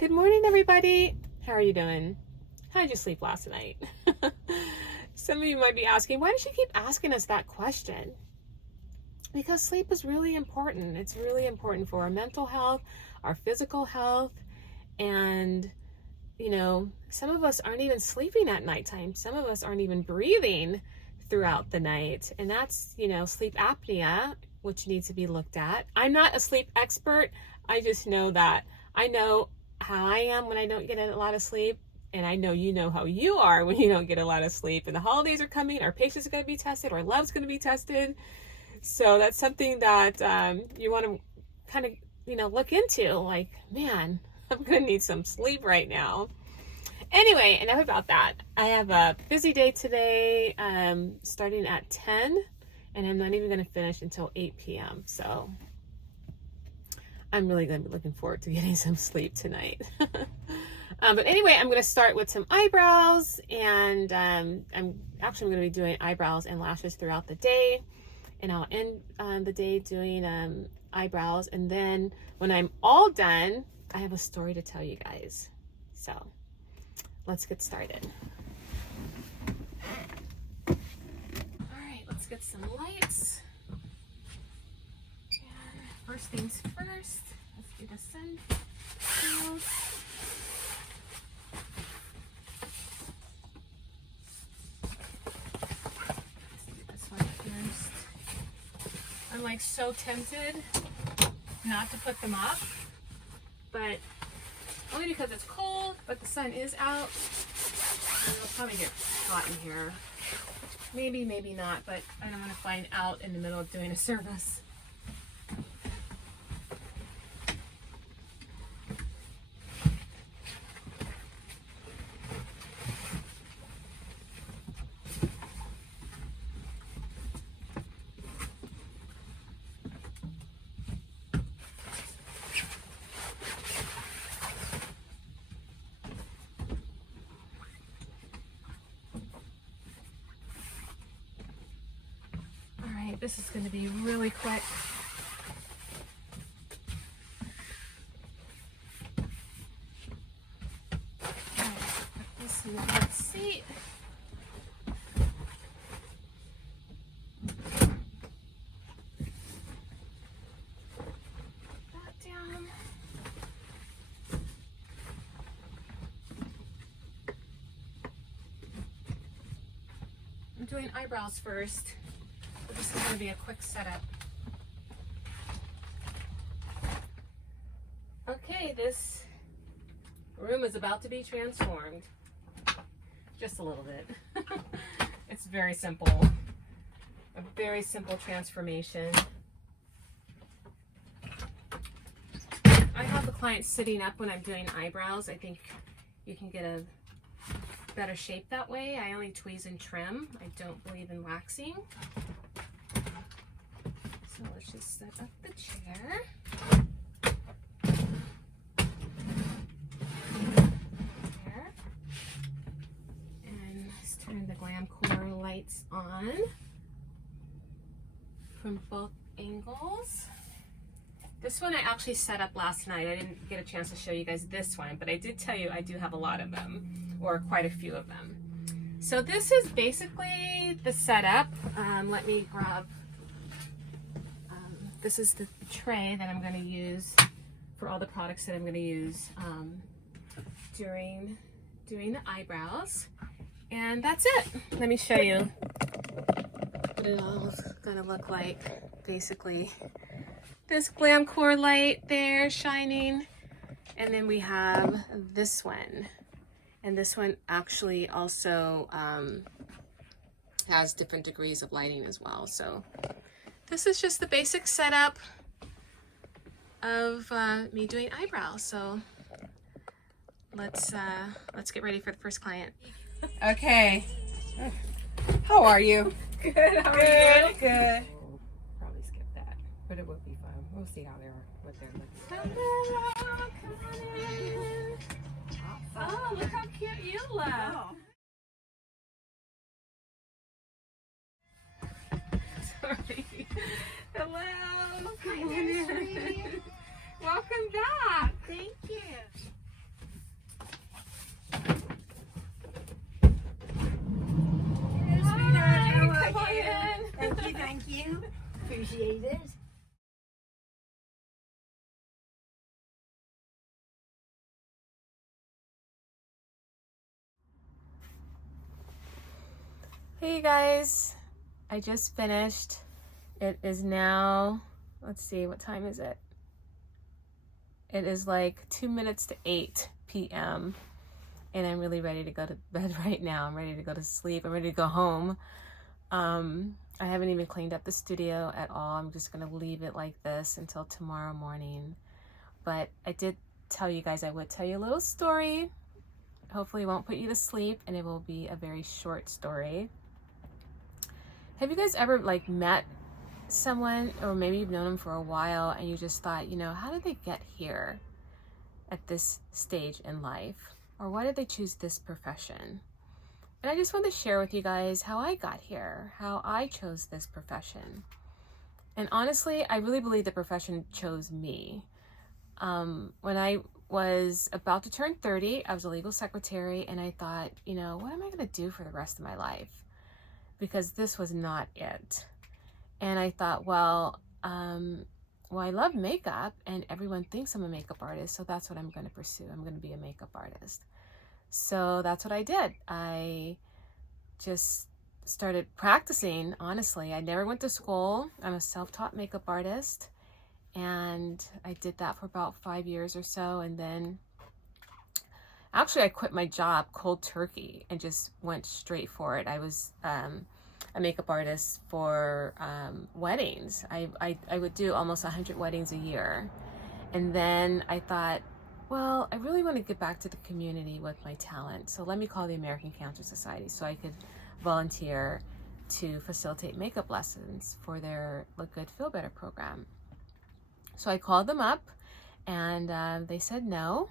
Good morning, everybody. How are you doing? How did you sleep last night? Some of you might be asking, why does she keep asking us that question? Because sleep is really important. It's really important for our mental health, our physical health, and some of us aren't even sleeping at nighttime. Some of us aren't even breathing throughout the night, and that's, sleep apnea, which needs to be looked at. I'm not a sleep expert. I just know that I know how I am when I don't get a lot of sleep, and I know you know how you are when you don't get a lot of sleep. And the holidays are coming, our patients are going to be tested, our love's going to be tested. So that's something that you want to kind of, look into, like, man, I'm going to need some sleep right now. Anyway, enough about that. I have a busy day today, starting at 10, and I'm not even going to finish until 8 p.m. So I'm really going to be looking forward to getting some sleep tonight. But anyway, I'm going to start with some eyebrows, and I'm going to be doing eyebrows and lashes throughout the day, and I'll end the day doing eyebrows, and then when I'm all done, I have a story to tell you guys. So let's get started. All right, let's get some lights. And first things first, let's do the sun shield. Let's do this one first. I'm like so tempted not to put them up, but only because it's cold, but the sun is out. And it'll probably get hot in here. Maybe, maybe not, but I don't want to find out in the middle of doing a service. This is going to be really quick. Right, put this in the front seat. That down. I'm doing eyebrows first. This is going to be a quick setup. Okay, this room is about to be transformed. Just a little bit. It's very simple. A very simple transformation. I have the client sitting up when I'm doing eyebrows. I think you can get a better shape that way. I only tweeze and trim. I don't believe in waxing. So let's just set up the chair. There. And let's turn the Glam Core lights on from both angles. This one I actually set up last night. I didn't get a chance to show you guys this one, but I did tell you I do have a lot of them, or quite a few of them. So this is basically the setup. Let me grab this is the tray that I'm going to use for all the products that I'm going to use during doing the eyebrows. And that's it. Let me show you what it all is going to look like. Basically, this Glam Core light there shining. And then we have this one. And this one actually also has different degrees of lighting as well. So this is just the basic setup of me doing eyebrows. So let's get ready for the first client. Okay. How are you? Good. How are you? Good. We'll probably skip that, but it will be fun. We'll see how what they're looking Hello, come on in. Oh, look how cute you look. Oh. Sorry. Hello. Hi, Welcome back. Thank you. Hey you guys, I just finished. It is now, let's see, what time is it? It is like 2 minutes to 8 p.m. and I'm really ready to go to bed right now. I'm ready to go to sleep. I'm ready to go home. I haven't even cleaned up the studio at all. I'm just gonna leave it like this until tomorrow morning. But I did tell you guys I would tell you a little story. Hopefully it won't put you to sleep, and it will be a very short story. Have you guys ever like met someone, or maybe you've known them for a while, and you just thought, you know, how did they get here at this stage in life? Or why did they choose this profession? And I just want to share with you guys how I got here, how I chose this profession. And honestly, I really believe the profession chose me. When I was about to turn 30, I was a legal secretary, and I thought, you know, what am I going to do for the rest of my life? Because this was not it. And I thought, well, I love makeup, and everyone thinks I'm a makeup artist, so that's what I'm going to pursue. I'm going to be a makeup artist. So that's what I did. I just started practicing, honestly. I never went to school. I'm a self-taught makeup artist, and I did that for about 5 years or so, and then actually I quit my job cold turkey and just went straight for it. I was a makeup artist for weddings. I would do almost 100 weddings a year. And then I thought, well, I really want to get back to the community with my talent. So let me call the American Cancer Society so I could volunteer to facilitate makeup lessons for their Look Good, Feel Better program. So I called them up, and they said no,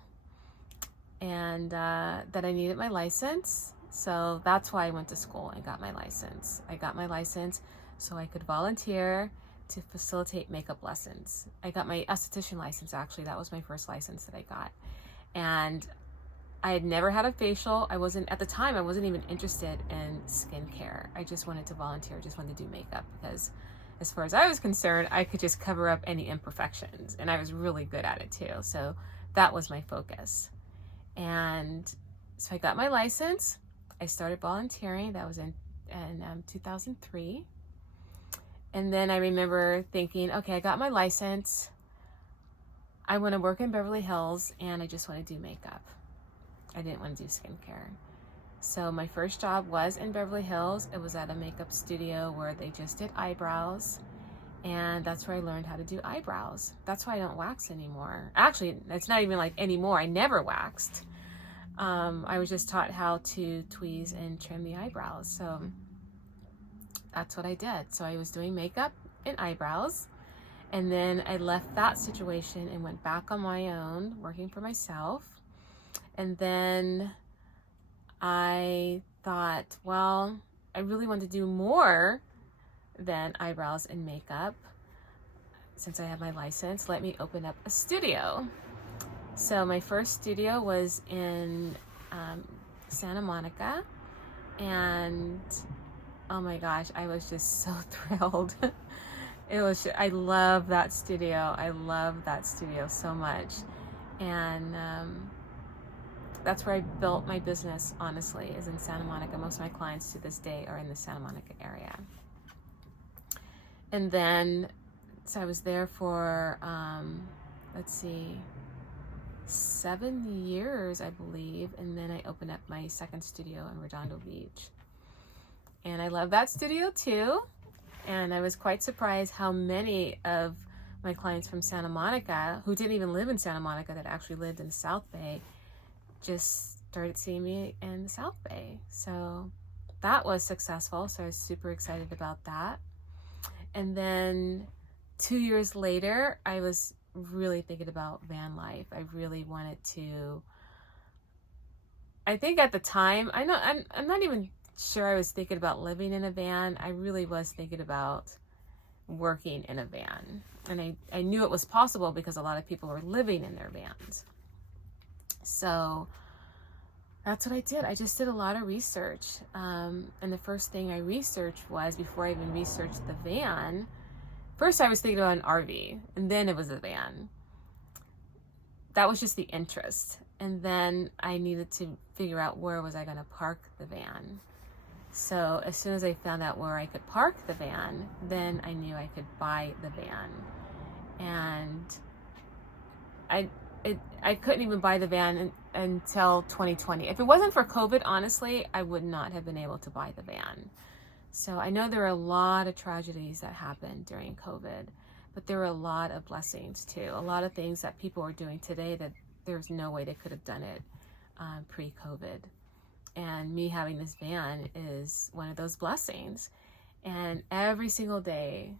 and that I needed my license. So that's why I went to school and got my license. I got my license so I could volunteer to facilitate makeup lessons. I got my esthetician license, actually. That was my first license that I got. And I had never had a facial. At the time, I wasn't even interested in skincare. I just wanted to volunteer, just wanted to do makeup, because as far as I was concerned, I could just cover up any imperfections, and I was really good at it too. So that was my focus. And so I got my license. I started volunteering. That was in 2003. And then I remember thinking, okay, I got my license. I want to work in Beverly Hills, and I just want to do makeup. I didn't want to do skincare. So my first job was in Beverly Hills. It was at a makeup studio where they just did eyebrows. And that's where I learned how to do eyebrows. That's why I don't wax anymore. Actually, it's not even like anymore. I never waxed. I was just taught how to tweeze and trim the eyebrows. So that's what I did. So I was doing makeup and eyebrows. And then I left that situation and went back on my own, working for myself. And then I thought, well, I really want to do more than eyebrows and makeup. Since I have my license, let me open up a studio. So my first studio was in Santa Monica, and oh my gosh, I was just so thrilled. I love that studio. I love that studio so much. And that's where I built my business, honestly, is in Santa Monica. Most of my clients to this day are in the Santa Monica area. And then, so I was there for, 7 years, I believe. And then I opened up my second studio in Redondo Beach. And I love that studio too. And I was quite surprised how many of my clients from Santa Monica, who didn't even live in Santa Monica, that actually lived in the South Bay, just started seeing me in the South Bay. So that was successful. So I was super excited about that. And then 2 years later, I was really thinking about van life. I really wanted to, I think at the time, I'm not even sure I was thinking about living in a van. I really was thinking about working in a van. And I knew it was possible because a lot of people were living in their vans. So that's what I did. I just did a lot of research. And the first thing I researched was, before I even researched the van, first I was thinking about an RV, and then it was a van. That was just the interest. And then I needed to figure out where was I going to park the van. So as soon as I found out where I could park the van, then I knew I could buy the van. And I couldn't even buy the van until 2020. If it wasn't for COVID, honestly, I would not have been able to buy the van. So I know there are a lot of tragedies that happened during COVID, but there were a lot of blessings too. A lot of things that people are doing today that there's no way they could have done it pre-COVID. And me having this van is one of those blessings. And every single day,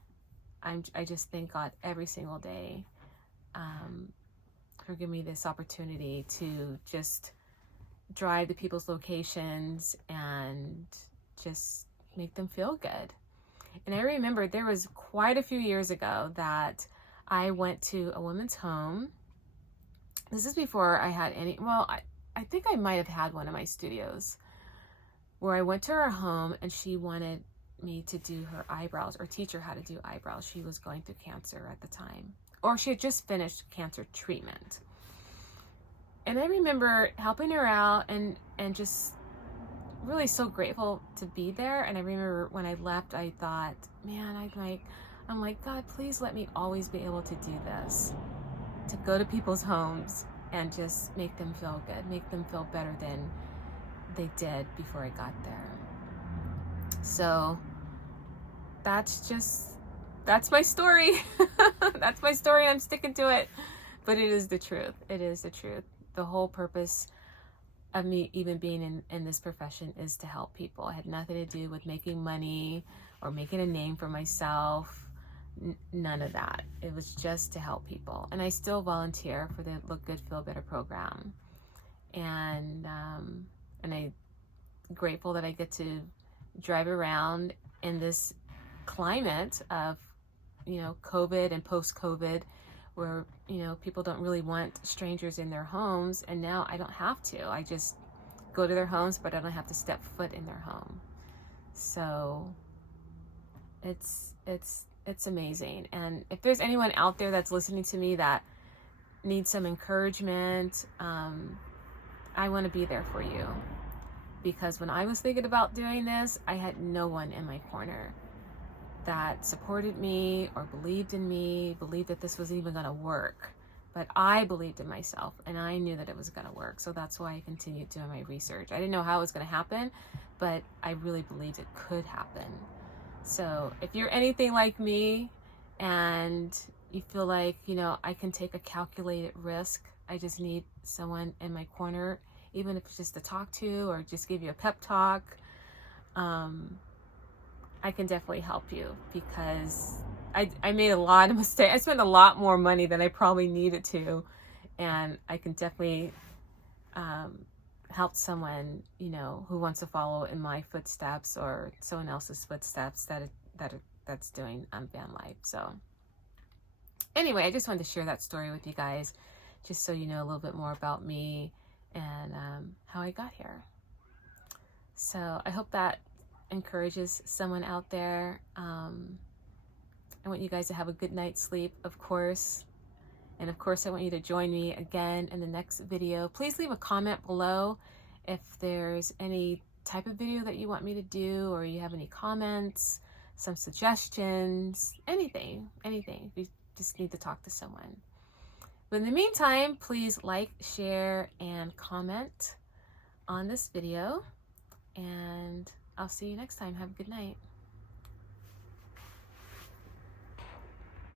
I just thank God every single day for giving me this opportunity to just drive to people's locations and just make them feel good. And I remember there was quite a few years ago that I went to a woman's home. This is before I had any, well, I think I might have had one of my studios, where I went to her home and she wanted me to do her eyebrows or teach her how to do eyebrows. She was going through cancer at the time, or she had just finished cancer treatment. And I remember helping her out and just really so grateful to be there. And I remember when I left, I thought, man, I'm like, God, please let me always be able to do this, to go to people's homes and just make them feel good, make them feel better than they did before I got there. So that's my story. That's my story. I'm sticking to it, but it is the truth. It is the truth. The whole purpose of me even being in this profession is to help people. It had nothing to do with making money or making a name for myself. None of that. It was just to help people. And I still volunteer for the Look Good, Feel Better program. And I'm grateful that I get to drive around in this climate of, COVID and post-COVID, where, people don't really want strangers in their homes. And now I don't have to. I just go to their homes, but I don't have to step foot in their home. So it's amazing. And if there's anyone out there that's listening to me that needs some encouragement, I want to be there for you. Because when I was thinking about doing this, I had no one in my corner that supported me or believed in me, believed that this was even going to work. But I believed in myself and I knew that it was going to work. So that's why I continued doing my research. I didn't know how it was going to happen, but I really believed it could happen. So if you're anything like me and you feel like, I can take a calculated risk, I just need someone in my corner, even if it's just to talk to or just give you a pep talk, I can definitely help you, because I made a lot of mistakes. I spent a lot more money than I probably needed to, and I can definitely help someone, who wants to follow in my footsteps or someone else's footsteps that's doing van life. So anyway, I just wanted to share that story with you guys, just so you know a little bit more about me and how I got here. So I hope that encourages someone out there. I want you guys to have a good night's sleep, of course. And of course, I want you to join me again in the next video. Please leave a comment below if there's any type of video that you want me to do, or you have any comments, some suggestions, anything. You just need to talk to someone. But in the meantime, please like, share, and comment on this video. And I'll see you next time. Have a good night.